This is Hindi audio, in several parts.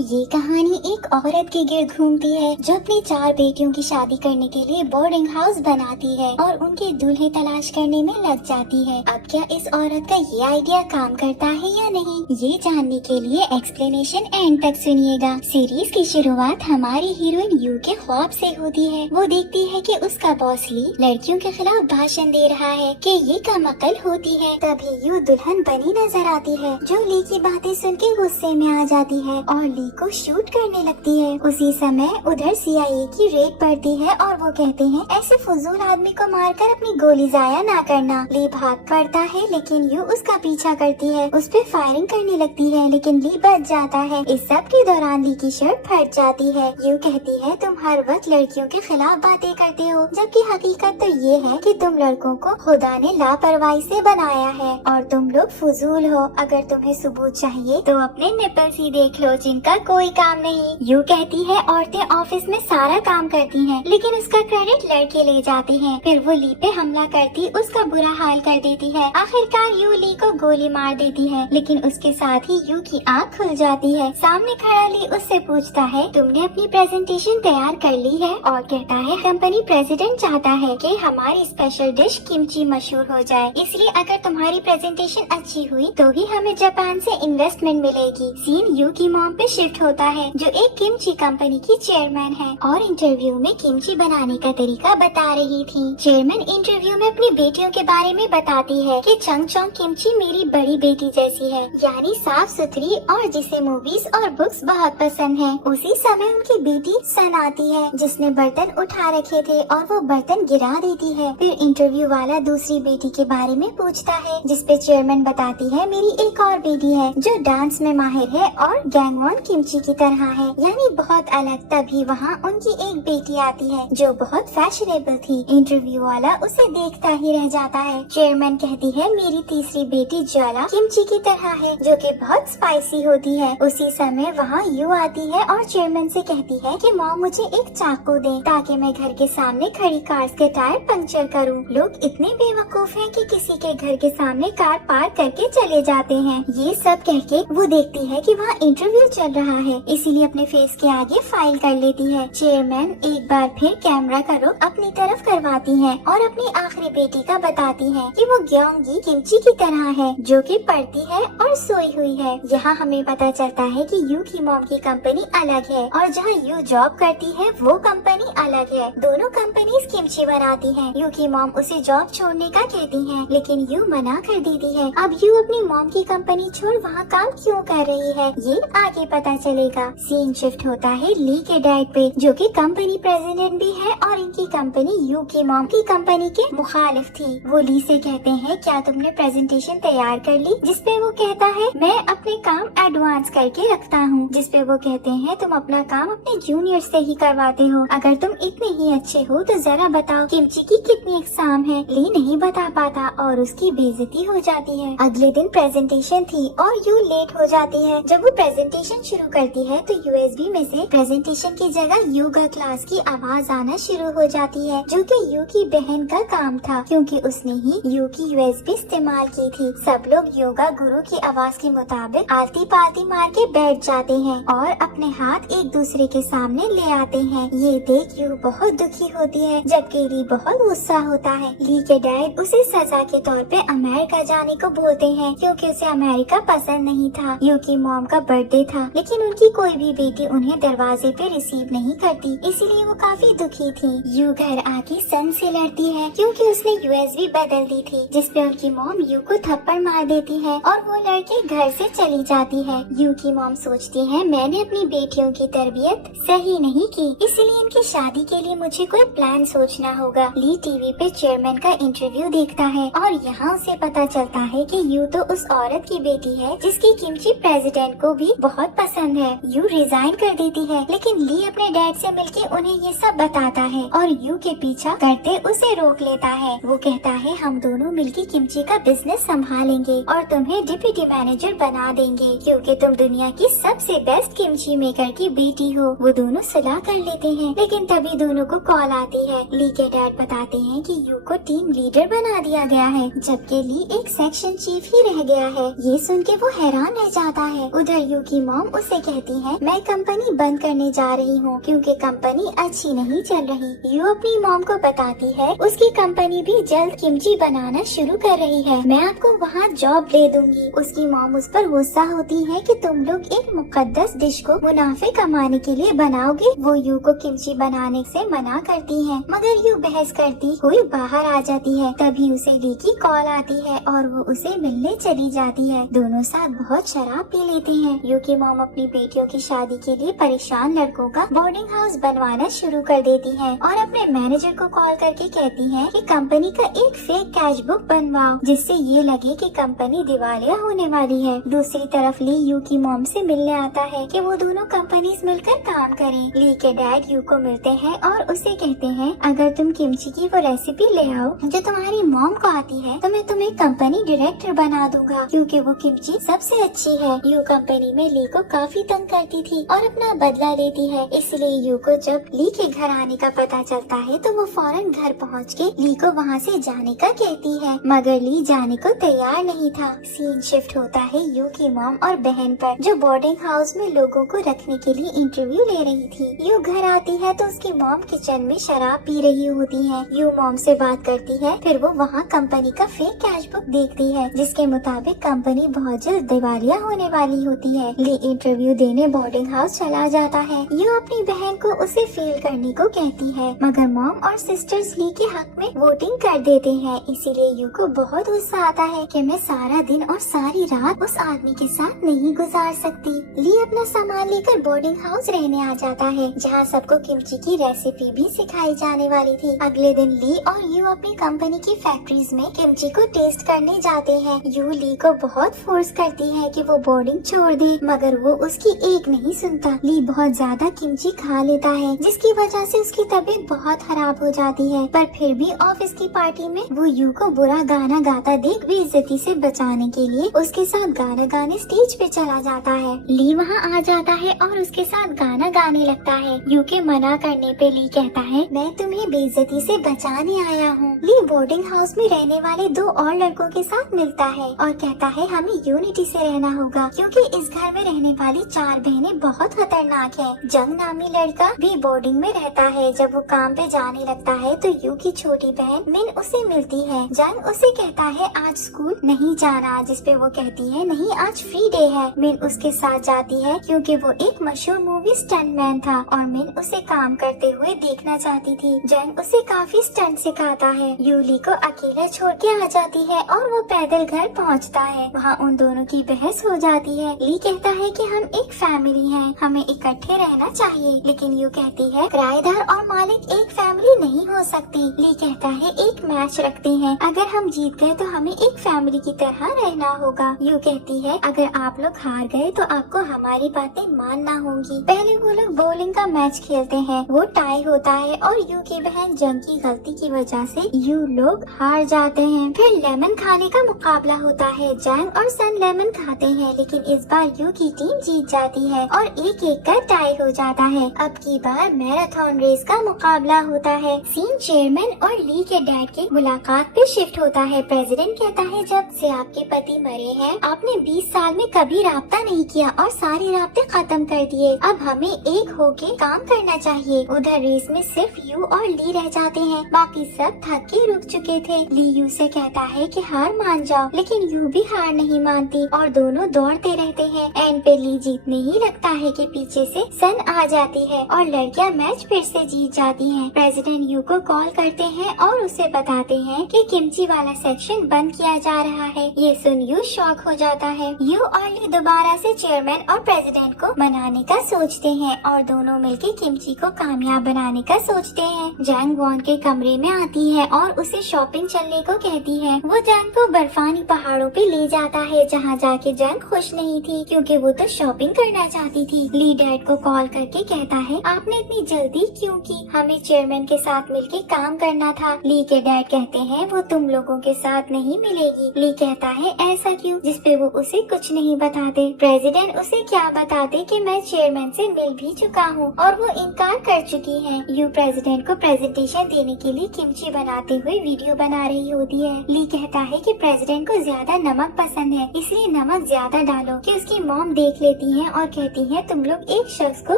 ये कहानी एक औरत के गिर्द घूमती है जो अपनी 4 बेटियों की शादी करने के लिए बोर्डिंग हाउस बनाती है और उनके दूल्हे तलाश करने में लग जाती है। अब क्या इस औरत का ये आइडिया काम करता है या नहीं, ये जानने के लिए एक्सप्लेनेशन एंड तक सुनिएगा। सीरीज की शुरुआत हमारी हीरोइन यू के ख्वाब से होती है। वो देखती है कि उसका बॉस ली लड़कियों के खिलाफ भाषण दे रहा है कि ये कमअक्ल होती है। तभी यू दुल्हन बनी नजर आती है जो ली की बातें सुन के गुस्से में आ जाती है और ली को शूट करने लगती है। उसी समय उधर CIA की रेड पड़ती है और वो कहते हैं ऐसे फजूल आदमी को मारकर अपनी गोली जाया ना करना। ली भाग पड़ता है लेकिन यू उसका पीछा करती है, उस पे फायरिंग करने लगती है लेकिन ली बच जाता है। इस सब के दौरान ली की शर्ट फट जाती है। यू कहती है तुम हर वक्त लड़कियों के खिलाफ बातें करते हो, जबकि हकीकत तो ये है कि तुम लड़कों को खुदा ने लापरवाही से बनाया है और तुम लोग फजूल हो। अगर तुम्हें सबूत चाहिए तो अपने निप्पल्स ही देख लो जिनका कोई काम नहीं। यू कहती है औरतें ऑफिस में सारा काम करती हैं, लेकिन उसका क्रेडिट लड़के ले जाते हैं। फिर वो ली पे हमला करती उसका बुरा हाल कर देती है। आखिरकार यू ली को गोली मार देती है, लेकिन उसके साथ ही यू की आँख खुल जाती है। सामने खड़ा ली उससे पूछता है तुमने अपनी प्रेजेंटेशन तैयार कर ली है, और कहता है कंपनी प्रेसिडेंट चाहता है कि हमारी स्पेशल डिश किमची मशहूर हो जाए, इसलिए अगर तुम्हारी प्रेजेंटेशन अच्छी हुई तो ही हमें जापान से इन्वेस्टमेंट मिलेगी। सीन यू की मॉम पे शिफ्ट होता है जो एक किमची कंपनी की चेयरमैन है और इंटरव्यू में किमची बनाने का तरीका बता रही थी। चेयरमैन इंटरव्यू में अपनी बेटियों के बारे में बताती है कि चंगचोंग किमची मेरी बड़ी बेटी जैसी है, यानी साफ सुथरी और जिसे मूवीज और बुक्स बहुत पसंद है। उसी समय उनकी बेटी सन आती है जिसने बर्तन उठा रखे थे और वो बर्तन गिरा देती है। फिर इंटरव्यू वाला दूसरी बेटी के बारे में पूछता है, जिसपे चेयरमैन बताती है मेरी एक और बेटी है जो डांस में माहिर है और गैंगवॉन किमची की तरह है, यानी बहुत अलग। तभी वहाँ उनकी एक बेटी आती है जो बहुत फैशनेबल थी। इंटरव्यू वाला उसे देखता ही रह जाता है। चेयरमैन कहती है मेरी तीसरी बेटी ज्वाला किमची की तरह है जो कि बहुत स्पाइसी होती है। उसी समय वहाँ यू आती है और चेयरमैन से कहती है कि मॉम मुझे एक चाकू दे ताकि मैं घर के सामने खड़ी कार के टायर पंक्चर करूँ। लोग इतने बेवकूफ हैं कि किसी के घर के सामने कार पार्क करके चले जाते हैं। ये सब कह के वो देखती है कि वहाँ इंटरव्यू चल रहा है, इसीलिए अपने फेस के आगे फाइल कर लेती है। चेयरमैन एक बार फिर कैमरा का रुख अपनी तरफ करवाती है और अपनी आखिरी बेटी का बताती है कि वो ग्योंगी किमची की तरह है जो कि पढ़ती है और सोई हुई है। यहाँ हमें पता चलता है कि यू की मॉम की कंपनी अलग है और जहाँ यू जॉब करती है वो कंपनी अलग है। दोनों कंपनीज किमची बनाती है। यू की मॉम उसे जॉब छोड़ने का कहती है लेकिन यू मना कर देती है। अब यू अपनी मॉम की कंपनी छोड़ वहाँ काम क्यों कर रही है ये आगे पता चलेगा। सीन शिफ्ट होता है ली के डैड पे जो कि कंपनी प्रेसिडेंट भी है और इनकी कंपनी यू की मॉम की कंपनी के मुखालिफ थी। वो ली से कहते हैं क्या तुमने प्रेजेंटेशन तैयार कर ली, जिसपे वो कहता है मैं अपने काम एडवांस करके रखता हूँ। जिसपे वो कहते हैं तुम अपना काम अपने जूनियर से ही करवाते हो, अगर तुम इतने ही अच्छे हो तो जरा बताओ किमची की कितनी एग्जाम है। ली नहीं बता पाता और उसकी बेइज्जती हो जाती है। अगले दिन प्रेजेंटेशन थी और यू लेट हो जाती है। जब वो प्रेजेंटेशन शुरू करती है तो USB में से प्रेजेंटेशन की जगह योगा क्लास की आवाज आना शुरू हो जाती है जो कि यू की बहन का काम था, क्योंकि उसने ही यू की USB इस्तेमाल की थी। सब लोग योगा गुरु की आवाज के मुताबिक आलती पालती मार के बैठ जाते हैं और अपने हाथ एक दूसरे के सामने ले आते हैं। ये देख यू बहुत दुखी होती है जबकि ली बहुत गुस्सा होता है। ली के डैड उसे सजा के तौर पे अमेरिका जाने को बोलते हैं क्योंकि उसे अमेरिका पसंद नहीं था। यू की मॉम का बर्थडे था लेकिन उनकी कोई भी बेटी उन्हें दरवाजे पे रिसीव नहीं करती, इसीलिए वो काफी दुखी थी। यू घर आके सन से लड़ती है क्योंकि उसने USB बदल दी थी, जिसपे उनकी मॉम यू को थप्पड़ मार देती है और वो लड़के घर से चली जाती है। यू की मॉम सोचती है मैंने अपनी बेटियों की तरबियत सही नहीं की, इसीलिए इनकी शादी के लिए मुझे कोई प्लान सोचना होगा। ली टीवी पे चेयरमैन का इंटरव्यू देखता है और यहाँ उसे पता चलता है कि यू तो उस औरत की बेटी है जिसकी किमची प्रेसिडेंट को भी बहुत पसंद है। यू रिजाइन कर देती है लेकिन ली अपने डैड से मिलके उन्हें ये सब बताता है और यू के पीछा करते उसे रोक लेता है। वो कहता है हम दोनों मिलके किमची का बिजनेस संभालेंगे और तुम्हें डिप्टी मैनेजर बना देंगे क्योंकि तुम दुनिया की सबसे बेस्ट किमची मेकर की बेटी हो। वो दोनों सलाह कर लेते हैं लेकिन तभी दोनों को कॉल आती है। ली के डैड बताते हैं कि यू को टीम लीडर बना दिया गया है जबकि ली एक सेक्शन चीफ ही रह गया है। ये सुन के वो हैरान रह जाता है। उधर यू की मॉम उस उसे कहती है मैं कंपनी बंद करने जा रही हूँ क्योंकि कंपनी अच्छी नहीं चल रही। यू अपनी मॉम को बताती है उसकी कंपनी भी जल्द किमची बनाना शुरू कर रही है, मैं आपको वहाँ जॉब दे दूंगी। उसकी मॉम उस पर गुस्सा होती है कि तुम लोग एक मुकद्दस डिश को मुनाफे कमाने के लिए बनाओगे। वो यू को किमची बनाने से मना करती है, मगर यू बहस करती हुई बाहर आ जाती है। तभी उसे ली की कॉल आती है और वो उसे मिलने चली जाती है। दोनों साथ बहुत शराब पी लेते हैं। यू की मॉम अपनी बेटियों की शादी के लिए परेशान लड़कों का बोर्डिंग हाउस बनवाना शुरू कर देती है और अपने मैनेजर को कॉल करके कहती है कि कंपनी का एक फेक कैश बुक बनवाओ जिससे ये लगे कि कंपनी दिवालिया होने वाली है। दूसरी तरफ ली यू की मॉम से मिलने आता है कि वो दोनों कंपनीज मिलकर काम करें। ली के डैड यू को मिलते हैं और उसे कहते हैं अगर तुम किमची की वो रेसिपी ले आओ जो तुम्हारी मॉम को आती है तो मैं तुम्हें कंपनी डायरेक्टर बना दूंगा क्योंकि वो किमची सबसे अच्छी है। यू कंपनी में ली को काफी तंग करती थी और अपना बदला लेती है, इसलिए यू को जब ली के घर आने का पता चलता है तो वो फौरन घर पहुँच के ली को वहाँ से जाने का कहती है, मगर ली जाने को तैयार नहीं था। सीन शिफ्ट होता है यू की मॉम और बहन पर जो बोर्डिंग हाउस में लोगों को रखने के लिए इंटरव्यू ले रही थी। यू घर आती है तो उसकी मॉम किचन में शराब पी रही होती है। यू मॉम से बात करती है, फिर वो वहाँ कंपनी का फेक कैश बुक देखती है जिसके मुताबिक कंपनी बहुत जल्द दिवालिया होने वाली होती है। ली इंटरव्यू देने बोर्डिंग हाउस चला जाता है। यू अपनी बहन को उसे फेल करने को कहती है, मगर मॉम और सिस्टर्स ली के हक में वोटिंग कर देते हैं। इसीलिए यू को बहुत गुस्सा आता है कि मैं सारा दिन और सारी रात उस आदमी के साथ नहीं गुजार सकती। ली अपना सामान लेकर बोर्डिंग हाउस रहने आ जाता है जहाँ सबको किमची की रेसिपी भी सिखाई जाने वाली थी। अगले दिन ली और यू अपनी कंपनी की फैक्ट्रीज में किमची को टेस्ट करने जाते हैं। यू ली को बहुत फोर्स करती है कि वो बोर्डिंग छोड़ दे, मगर वो उसकी एक नहीं सुनता। ली बहुत ज्यादा किमची खा लेता है जिसकी वजह से उसकी तबीयत बहुत खराब हो जाती है, पर फिर भी ऑफिस की पार्टी में वो यू को बुरा गाना गाता देख बेइज्जती से बचाने के लिए उसके साथ गाना गाने स्टेज पे चला जाता है। ली वहाँ आ जाता है और उसके साथ गाना गाने लगता है। यू के मना करने पे ली कहता है मैं तुम्हें बेइज्जती से बचाने आया हूँ। ली बोर्डिंग हाउस में रहने वाले 2 और लड़कों के साथ मिलता है और कहता है हमें यूनिटी से रहना होगा क्योंकि इस घर में रहने वाली 4 बहनें बहुत खतरनाक है। जंग नामी लड़का भी बोर्डिंग में रहता है। जब वो काम पे जाने लगता है तो यू की छोटी बहन मिन उसे मिलती है। जंग उसे कहता है आज स्कूल नहीं जाना, जिसपे वो कहती है नहीं आज फ्री डे है। मिन उसके साथ जाती है क्योंकि वो एक मशहूर मूवी स्टंटमैन था और मिन उसे काम करते हुए देखना चाहती थी। जंग उसे काफी स्टंट सिखाता है। यू ली को अकेला छोड़ के आ जाती है और वो पैदल घर पहुंचता है। वहाँ उन दोनों की बहस हो जाती है। ली कहता है कि हम एक फैमिली हैं, हमें इकट्ठे रहना चाहिए, लेकिन यू कहती है किराएदार और मालिक एक फैमिली नहीं हो सकती। ली कहता है एक मैच रखते हैं, अगर हम जीत गए तो हमें एक फैमिली की तरह रहना होगा। यू कहती है अगर आप लोग हार गए तो आपको हमारी बातें मानना होंगी। पहले वो लोग बॉलिंग का मैच खेलते हैं, वो टाई होता है और यू की बहन जंग की गलती की वजह से यू लोग हार जाते हैं। फिर लेमन खाने का मुकाबला होता है। जंग और सन लेमन खाते हैं, लेकिन इस बार यू की टीम जीत जाती है और एक एक कर टाई हो जाता है। अब की बार मैराथन रेस का मुकाबला होता है। सीन चेयरमैन और ली के डैड के मुलाकात पे शिफ्ट होता है। प्रेसिडेंट कहता है जब से आपके पति मरे हैं आपने 20 साल में कभी राब्ता नहीं किया और सारे राब्ते खत्म कर दिए। अब हमें एक होके काम करना चाहिए। उधर रेस में सिर्फ यू और ली रह जाते हैं, बाकी सब थक के रुक चुके थे। ली यू से कहता है कि हार मान जाओ, लेकिन यू भी हार नहीं मानती और दोनों दौड़ते रहते हैं। एंड पे ली जीतने ही लगता है कि पीछे से सन आ जाती है और लड़कियां मैच फिर से जीत जाती हैं। प्रेसिडेंट यू को कॉल करते हैं और उसे बताते हैं कि किमची वाला सेक्शन बंद किया जा रहा है। ये सुन यू शॉक हो जाता है। यू और ली दोबारा से चेयरमैन और प्रेसिडेंट को मनाने का सोचते हैं और दोनों मिलकर किमची को कामयाब बनाने का सोचते हैं। जंग वॉन के कमरे में आती है और उसे शॉपिंग चलने को कहती है। वो जंग को बर्फानी पहाड़ों पे ले जाता है जहाँ जाके जंग खुश नहीं थी क्योंकि वो तो शॉपिंग करना चाहती थी। ली डैड को कॉल करके कहता है आपने इतनी जल्दी क्यों की, हमें चेयरमैन के साथ मिलके काम करना था। ली के डैड कहते हैं वो तुम लोगों के साथ नहीं मिलेगी। ली कहता है ऐसा क्यों, जिसपे वो उसे कुछ नहीं बताते। प्रेसिडेंट उसे क्या बताते कि मैं चेयरमैन से मिल भी चुका हूँ और वो इनकार कर चुकी है। यू प्रेसिडेंट को प्रेजेंटेशन देने के लिए किमची बनाती खाते हुए वीडियो बना रही होती है। ली कहता है कि प्रेसिडेंट को ज्यादा नमक पसंद है, इसलिए नमक ज्यादा डालो। कि उसकी मॉम देख लेती है और कहती है तुम लोग एक शख्स को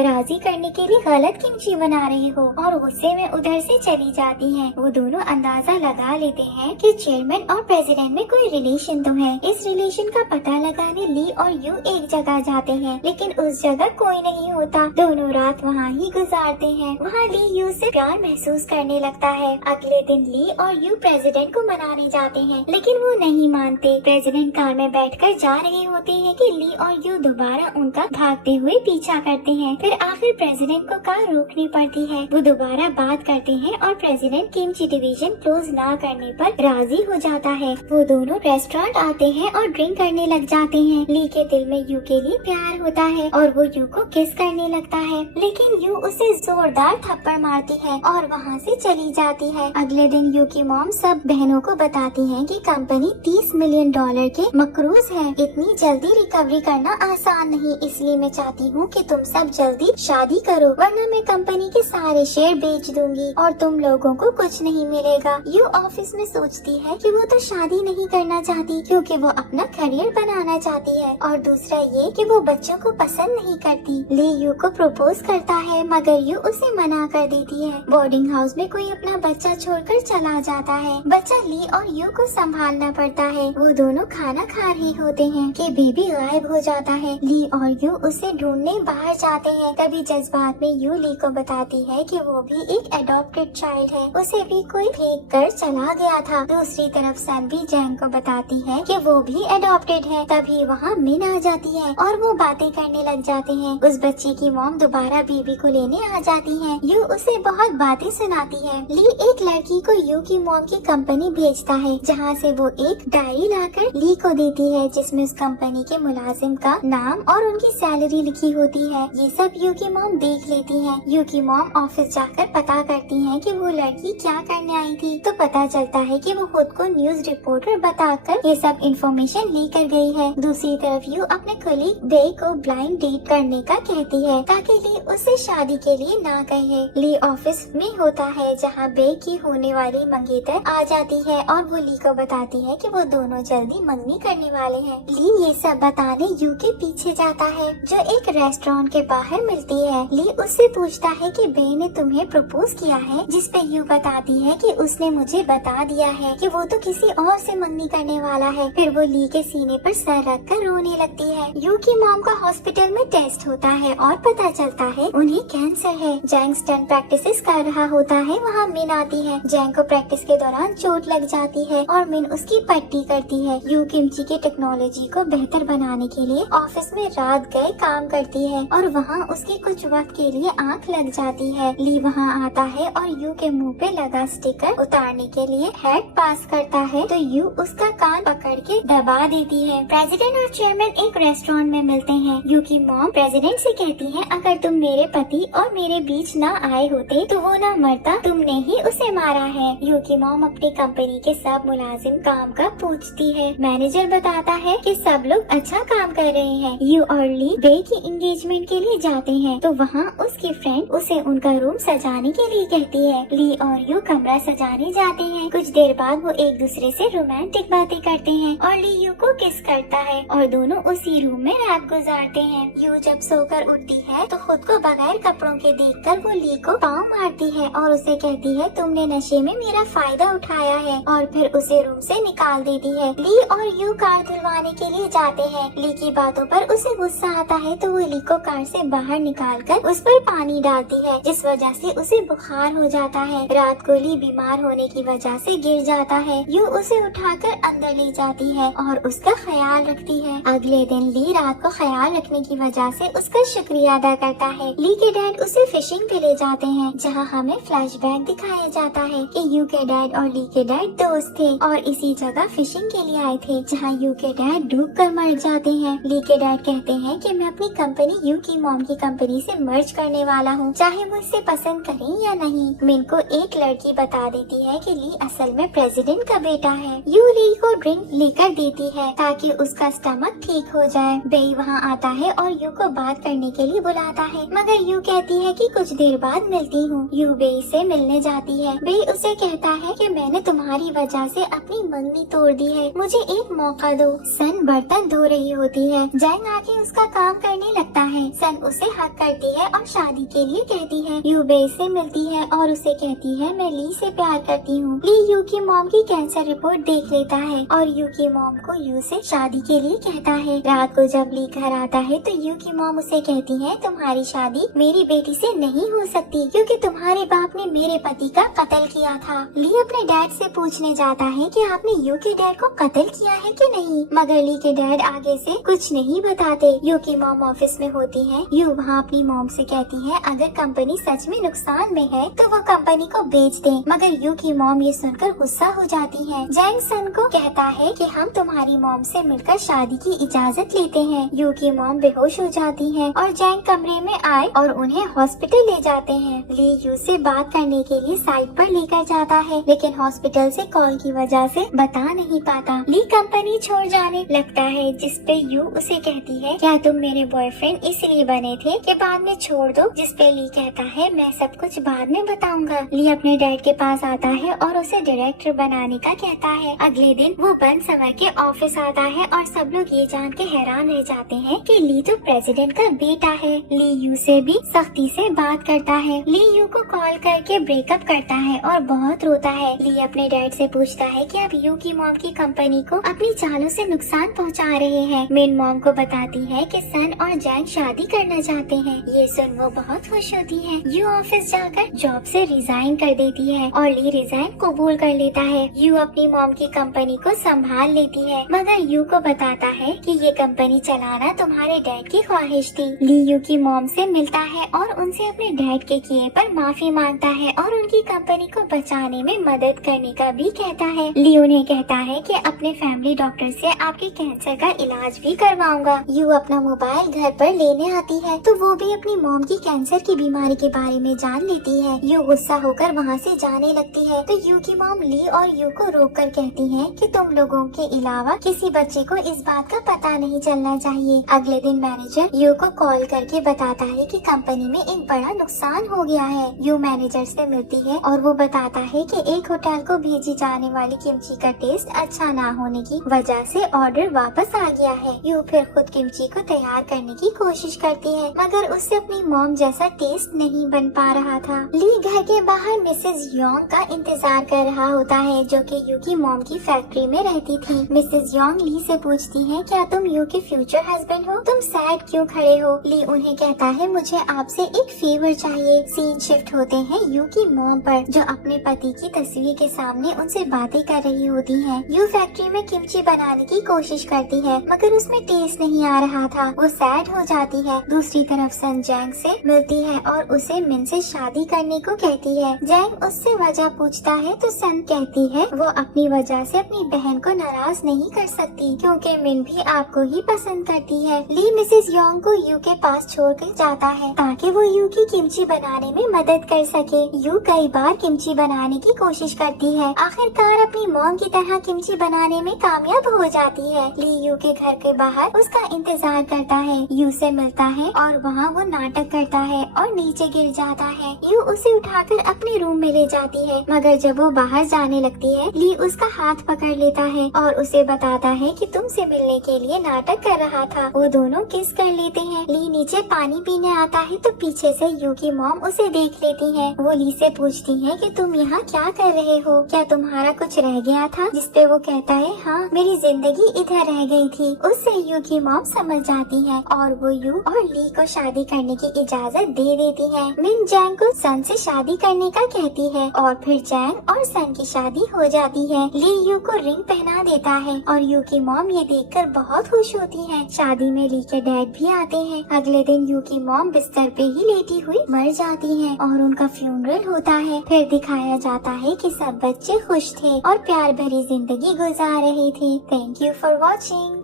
राजी करने के लिए गलत किमची बना रहे हो, और गुस्से में उधर से चली जाती है। वो दोनों अंदाजा लगा लेते हैं कि चेयरमैन और प्रेसिडेंट में कोई रिलेशन तो है। इस रिलेशन का पता लगाने ली और यू एक जगह जाते हैं, लेकिन उस जगह कोई नहीं होता। दोनों रात वहाँ ही गुजारते हैं। वहाँ ली यू से प्यार महसूस करने लगता है। अगले दिन ली और यू प्रेसिडेंट को मनाने जाते हैं, लेकिन वो नहीं मानते। प्रेसिडेंट कार में बैठकर जा रहे होते हैं कि ली और यू दोबारा उनका भागते हुए पीछा करते हैं। फिर आखिर प्रेसिडेंट को कार रोकनी पड़ती है। वो दोबारा बात करते हैं और प्रेसिडेंट किमची डिवीजन क्लोज ना करने पर राजी हो जाता है। वो दोनों रेस्टोरेंट आते हैं और ड्रिंक करने लग जाते हैं। ली के दिल में यू के लिए प्यार होता है और वो यू को किस करने लगता है, लेकिन यू उसे जोरदार थप्पड़ मारती है और वहाँ से चली जाती है। अगले दिन यू की मॉम सब बहनों को बताती है कि कंपनी $30 मिलियन के मकरूज है। इतनी जल्दी रिकवरी करना आसान नहीं, इसलिए मैं चाहती हूँ कि तुम सब जल्दी शादी करो, वरना मैं कंपनी के सारे शेयर बेच दूंगी और तुम लोगों को कुछ नहीं मिलेगा। यू ऑफिस में सोचती है कि वो तो शादी नहीं करना चाहती क्योंकि वो अपना करियर बनाना चाहती है, और दूसरा ये कि वो बच्चों को पसंद नहीं करती। ली यू को प्रपोज करता है, मगर यू उसे मना कर देती है। बोर्डिंग हाउस में कोई अपना बच्चा छोड़कर चला जाता है। बच्चा ली और यू को संभालना पड़ता है। वो दोनों खाना खा रहे होते हैं कि बेबी गायब हो जाता है। ली और यू उसे ढूंढने बाहर जाते हैं। तभी जज्बात में यू ली को बताती है कि वो भी एक एडॉप्टेड चाइल्ड है, उसे भी कोई फेंक कर चला गया था। दूसरी तरफ सन भी जैंग को बताती है कि वो भी एडॉप्टेड है। तभी वहाँ मिन आ जाती है और वो बातें करने लग जाते हैं। उस बच्चे की मॉम दोबारा बेबी को लेने आ जाती है। यू उसे बहुत बातें सुनाती है। ली एक लड़की को यू की मॉम की कंपनी भेजता है, जहाँ से वो एक डायरी लाकर ली को देती है, जिसमें उस कंपनी के मुलाजिम का नाम और उनकी सैलरी लिखी होती है। ये सब यू की मॉम देख लेती है। यू की मॉम ऑफिस जाकर पता करती है कि वो लड़की क्या करने आई थी, तो पता चलता है कि वो खुद को न्यूज रिपोर्टर बताकर ये सब इंफॉर्मेशन लेकर गई है। दूसरी तरफ यू अपने कलीग बे को ब्लाइंड डेट करने का कहती है ताकि ली उसे शादी के लिए ना कहे। ली ऑफिस में होता है, जहाँ बे की होने वाली मंगेतर आ जाती है और वो ली को बताती है कि वो दोनों जल्दी मंगनी करने वाले हैं। ली ये सब बताने यू के पीछे जाता है, जो एक रेस्टोरेंट के बाहर मिलती है। ली उससे पूछता है कि बे ने तुम्हें प्रपोज किया है, जिस पे यू बताती है कि उसने मुझे बता दिया है कि वो तो किसी और से मंगनी करने वाला है। फिर वो ली के सीने पर सर रख कर रोने लगती है। यू की मॉम का हॉस्पिटल में टेस्ट होता है और पता चलता है उन्हें कैंसर है। जैंग स्टंट प्रैक्टिसेस कर रहा होता है, वहाँ मिन आती है। जैंग को प्रैक्टिस के दौरान चोट लग जाती है और मिन उसकी पट्टी करती है। यू किमची के टेक्नोलॉजी को बेहतर बनाने के लिए ऑफिस में रात गए काम करती है और वहाँ उसकी कुछ वक्त के लिए आंख लग जाती है। ली वहाँ आता है और यू के मुंह पे लगा स्टिकर उतारने के लिए हेड पास करता है, तो यू उसका कान पकड़ के दबा देती है। प्रेसिडेंट और चेयरमैन एक रेस्टोरेंट में मिलते हैं। यू की मॉम प्रेसिडेंट से कहती है, अगर तुम मेरे पति और मेरे बीच ना आए होते तो वो ना मरता, तुमने ही उसे मारा है। यू की मॉम अपनी कंपनी के सब मुलाजिम काम का पूछती है। मैनेजर बताता है कि सब लोग अच्छा काम कर रहे हैं। यू और ली बे की एंगेजमेंट के लिए जाते हैं, तो वहाँ उसकी फ्रेंड उसे उनका रूम सजाने के लिए कहती है। ली और यू कमरा सजाने जाते हैं। कुछ देर बाद वो एक दूसरे से रोमांटिक बातें करते हैं और ली यू को किस करता है और दोनों उसी रूम में रात गुजारते हैं। यू जब सोकर उठती है तो खुद को बगैर कपड़ों के देखकर वो ली को पाँव मारती है और उसे कहती है, तुमने नशे में मेरा फायदा उठाया है, और फिर उसे रूम से निकाल देती है। ली और यू कार धुलवाने के लिए जाते हैं। ली की बातों पर उसे गुस्सा आता है, तो वो ली को कार से बाहर निकालकर उस पर पानी डालती है, जिस वजह से उसे बुखार हो जाता है। रात को ली बीमार होने की वजह से गिर जाता है। यू उसे उठाकर अंदर ले जाती है और उसका ख्याल रखती है। अगले दिन ली रात को ख्याल रखने की वजह से उसका शुक्रिया अदा करता है। ली के डैड उसे फिशिंग पे ले जाते हैं, जहाँ हमें फ्लैशबैक दिखाया जाता है कि यू के डैड और ली के डैड दोस्त थे और इसी जगह फिशिंग के लिए आए थे, जहाँ यू के डैड डूब कर मर जाते हैं। ली के डैड कहते हैं कि मैं अपनी कंपनी यू की मॉम की कंपनी से मर्ज करने वाला हूँ, चाहे वो इसे पसंद करें या नहीं। मिन को एक लड़की बता देती है कि ली असल में प्रेसिडेंट का बेटा है। यू ली को ड्रिंक लेकर देती है ताकि उसका स्टमक ठीक हो जाए। बेई वहाँ आता है और यू को बात करने के लिए बुलाता है, मगर यू कहती है कि कुछ देर बाद मिलती हूँ। यू बेई से मिलने जाती है। बेई उसे उससे कहता है कि मैंने तुम्हारी वजह से अपनी मंगनी तोड़ दी है, मुझे एक मौका दो। सन बर्तन धो रही होती है, जैंग आके उसका काम करने लगता है। सन उसे हक करती है और शादी के लिए कहती है। यू बे से मिलती है और उसे कहती है मैं ली से प्यार करती हूँ। ली यू की मॉम की कैंसर रिपोर्ट देख लेता है और यू की मॉम को यू से शादी के लिए कहता है। रात को जब ली घर आता है तो यू की मॉम उसे कहती है तुम्हारी शादी मेरी बेटी से नहीं हो सकती क्योंकि तुम्हारे बाप ने मेरे पति का कत्ल किया था। ली अपने डैड से पूछने जाता है कि आपने यू के डैड को कत्ल किया है कि नहीं, मगर ली के डैड आगे से कुछ नहीं बताते। यू की मॉम ऑफिस में होती है। यू वहाँ अपनी मॉम से कहती है अगर कंपनी सच में नुकसान में है तो वो कंपनी को बेच दे, मगर यू की मॉम ये सुनकर गुस्सा हो जाती है। जैंग सन को कहता है कि हम तुम्हारी मॉम से मिलकर शादी की इजाजत लेते हैं। यू की मॉम बेहोश हो जाती है और जैंग कमरे में आए और उन्हें हॉस्पिटल ले जाते हैं। ली यू से बात करने के लिए साइट पर लेकर जाता है, लेकिन हॉस्पिटल से कॉल की वजह से बता नहीं पाता। ली कंपनी छोड़ जाने लगता है, जिसपे यू उसे कहती है क्या तुम मेरे बॉयफ्रेंड इसलिए बने थे कि बाद में छोड़ दो, जिसपे ली कहता है मैं सब कुछ बाद में बताऊंगा। ली अपने डैड के पास आता है और उसे डायरेक्टर बनाने का कहता है। अगले दिन वो बन सवर के ऑफिस आता है और सब लोग ये जान के हैरान रह जाते हैं कि ली तो प्रेसिडेंट का बेटा है। ली यू से भी सख्ती से बात करता है। ली यू को कॉल करके ब्रेकअप करता है और बहुत रोता है। ली अपने डैड से पूछता है कि अब यू की मॉम की कंपनी को अपनी चालों से नुकसान पहुंचा रहे हैं। मेन मॉम को बताती है कि सन और जैंग शादी करना चाहते हैं। ये सुन वो बहुत खुश होती है। यू ऑफिस जाकर जॉब से रिजाइन कर देती है और ली रिजाइन कबूल कर लेता है। यू अपनी मॉम की कंपनी को संभाल लेती है, मगर यू को बताता है कि ये कंपनी चलाना तुम्हारे डैड की ख्वाहिश थी। ली यू की मॉम से मिलता है और उनसे अपने डैड के किए पर माफी मांगता है और उनकी कंपनी को बचाने में मदद करने का भी कहता है। ली उन्हें कहता है कि अपने फैमिली डॉक्टर से आपके कैंसर का इलाज भी करवाऊंगा। यू अपना मोबाइल घर पर लेने आती है तो वो भी अपनी मॉम की कैंसर की बीमारी के बारे में जान लेती है। यू गुस्सा होकर वहाँ से जाने लगती है तो यू की मॉम ली और यू को रोक कर कहती है कि तुम लोगों के अलावा किसी बच्चे को इस बात का पता नहीं चलना चाहिए। अगले दिन मैनेजर यू को कॉल करके बताता है कि कंपनी में एक बड़ा नुकसान हो गया है। यू मैनेजर से मिलती है और वो बताता है कि एक होटल को भेजी जाने वाली किमची का टेस्ट अच्छा ना होने की वजह से ऑर्डर वापस आ गया है। यू फिर खुद किमची को तैयार करने की कोशिश करती है, मगर उससे अपनी मॉम जैसा टेस्ट नहीं बन पा रहा था। ली घर के बाहर मिसेज योंग का इंतजार कर रहा होता है, जो कि यू की मॉम की फैक्ट्री में रहती थी। मिसेज योंग ली से पूछती है क्या तुम यू के फ्यूचर हस्बैंड हो, तुम सैड क्यों खड़े हो। ली उन्हें कहता है मुझे आपसे एक फेवर चाहिए। सीन शिफ्ट होते हैं यू की मॉम पर, जो अपने पति की तस्वीर के सामने उनसे बातें कर रही होती है। यू फैक्ट्री में किमची बनाने की कोशिश करती है, मगर उसमें टेस्ट नहीं आ रहा था। वो सैड हो जाती है। दूसरी तरफ सन जैंग से मिलती है और उसे मिन से शादी करने को कहती है। जैंग उससे वजह पूछता है तो सन कहती है वो अपनी वजह से अपनी बहन को नाराज नहीं कर सकती, क्योंकि मिन भी आपको ही पसंद करती है। ली मिसेज योंग को यू के पास छोड़कर जाता है ताकि वो यू की किमची बनाने में मदद कर सके। यू कई बार किमची बनाने की कोशिश करती है, आखिरकार अपनी मॉम की तरह किमची बनाने में कामयाब हो जाती है। ली यू के घर के बाहर उसका इंतजार करता है। यू से मिलता है और वहाँ वो नाटक करता है और नीचे गिर जाता है। यू उसे उठाकर अपने रूम में ले जाती है, मगर जब वो बाहर जाने लगती है ली उसका हाथ पकड़ लेता है और उसे बताता है कि तुमसे मिलने के लिए नाटक कर रहा था। वो दोनों किस कर लेते हैं। ली नीचे पानी पीने आता है तो पीछे से यू की मॉम उसे देख लेती है। वो ली से पूछती है कि तुम यहाँ क्या कर रहे हो, क्या तुम्हारा कुछ रह गया था, जिसपे वो कहता है हाँ मेरी जिंदगी इधर रह गई थी। उससे यू की मॉम समझ जाती है और वो यू और ली को शादी करने की इजाजत दे देती है। मिन जैंग को सन से शादी करने का कहती है और फिर जैंग और सन की शादी हो जाती है। ली यू को रिंग पहना देता है और यू की मॉम ये देखकर बहुत खुश होती है। शादी में ली के डैड भी आते हैं। अगले दिन यू की मॉम बिस्तर पे ही लेटी हुई मर जाती है और उनका फ्यूनरल होता है। फिर दिखाया जाता है कि सब बच्चे खुश थे और प्यार भरी जिंदगी गुजार रहे थे। Thank you for watching.